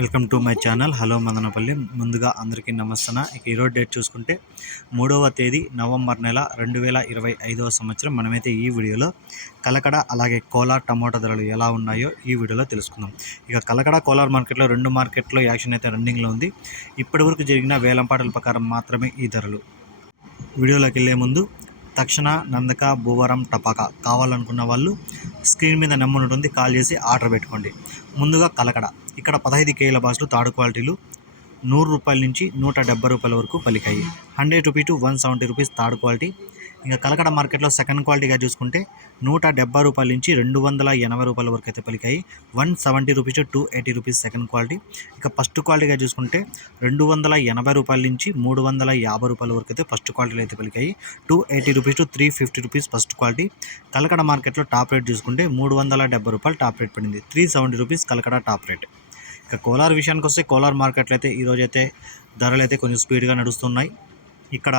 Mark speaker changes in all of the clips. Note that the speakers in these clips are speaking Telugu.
Speaker 1: Welcome to my channel. Hello Madanapalle. ముందుగా అందరికీ నమస్తన ఇక ఈరోజు డేట్ చూసుకుంటే మూడవ తేదీ నవంబర్ నెల రెండు వేల ఇరవై ఐదవ సంవత్సరం. మనమైతే ఈ వీడియోలో కలకడ అలాగే కోలార్ టమోటా ధరలు ఎలా ఉన్నాయో ఈ వీడియోలో తెలుసుకుందాం. ఇక కలకడ కోలార్ మార్కెట్లో రెండు మార్కెట్లో యాక్షన్ అయితే రన్నింగ్లో ఉంది. ఇప్పటివరకు జరిగిన వేలంపాటల ప్రకారం మాత్రమే ఈ ధరలు. వీడియోలోకి వెళ్ళే ముందు తక్షణ నందక భూవరం టపాకా కావాలనుకున్న వాళ్ళు స్క్రీన్ మీద నెంబర్ ఉంటుంది కాల్ చేసి ఆర్డర్ పెట్టుకోండి. ముందుగా కలకడ. ఇక్కడ పదహైదు కేల బాసులు తాడు క్వాలిటీలు నూరు రూపాయల నుంచి నూట డెబ్బై రూపాయల వరకు పలికాయి. Hundred rupee to one seventy rupees third quality. ఇంకా కలకడ మార్కెట్లో సెకండ్ క్వాలిటీగా చూసుకుంటే నూట డెబ్బై రూపాయల నుంచి రెండు వందల ఎనభై రూపాయల వరకు అయితే పలికాయి. One seventy rupees two eighty rupees second quality. ఇక ఫస్ట్ క్వాలిటీగా చూసుకుంటే రెండు వందల ఎనభై రూపాయల నుంచి మూడు వందల యాభై రూపాయల వరకు అయితే ఫస్ట్ క్వాలిటీలో అయితే పలికాయి. Two eighty rupees to three fifty rupees first quality. Kalakada మార్కెట్లో టాప్ రేట్ చూసుకుంటే మూడు వందల డెబ్బై రూపాయలు టాప్ రేట్ పడింది. Three seventy rupees Kalakada top rate. ఇక కోలార్ విషయానికి వస్తే కోలార్ మార్కెట్లో అయితే ఈరోజైతే ధరలు అయితే కొంచెం స్పీడ్గా నడుస్తున్నాయి. ఇక్కడ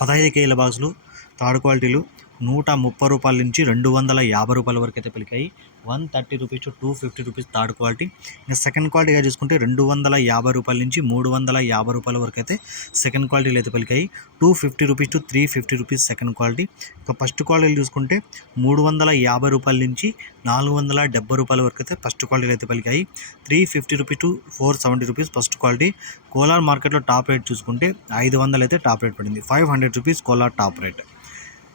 Speaker 1: పదహైదు కేజీల బాక్సులు థర్డ్ క్వాలిటీలు నూట ముప్పై రూపాయల నుంచి రెండు వందల యాభై రూపాయల వరకు అయితే పలికాయి. One thirty rupees to two fifty rupees third quality. ఇంకా సెకండ్ క్వాలిటీగా చూసుకుంటే రెండు వందల యాభై రూపాయల నుంచి మూడు వందల యాభై రూపాయల వరకు అయితే సెకండ్ క్వాలిటీలు అయితే పలికాయి. Two fifty rupees to three fifty rupees second quality. ఇంకా ఫస్ట్ క్వాలిటీలు చూసుకుంటే మూడు వందల యాభై రూపాయల నుంచి నాలుగు వందల డెబ్బై రూపాయల వరకు అయితే ఫస్ట్ క్వాలిటీలు అయితే పలికాయి. Three fifty rupees to four seventy rupees first quality. Kolar మార్కెట్లో టాప్ రేట్ చూసుకుంటే ఐదు వందలు అయితే టాప్ రేట్ పడింది. Five hundred rupees Kolar top rate.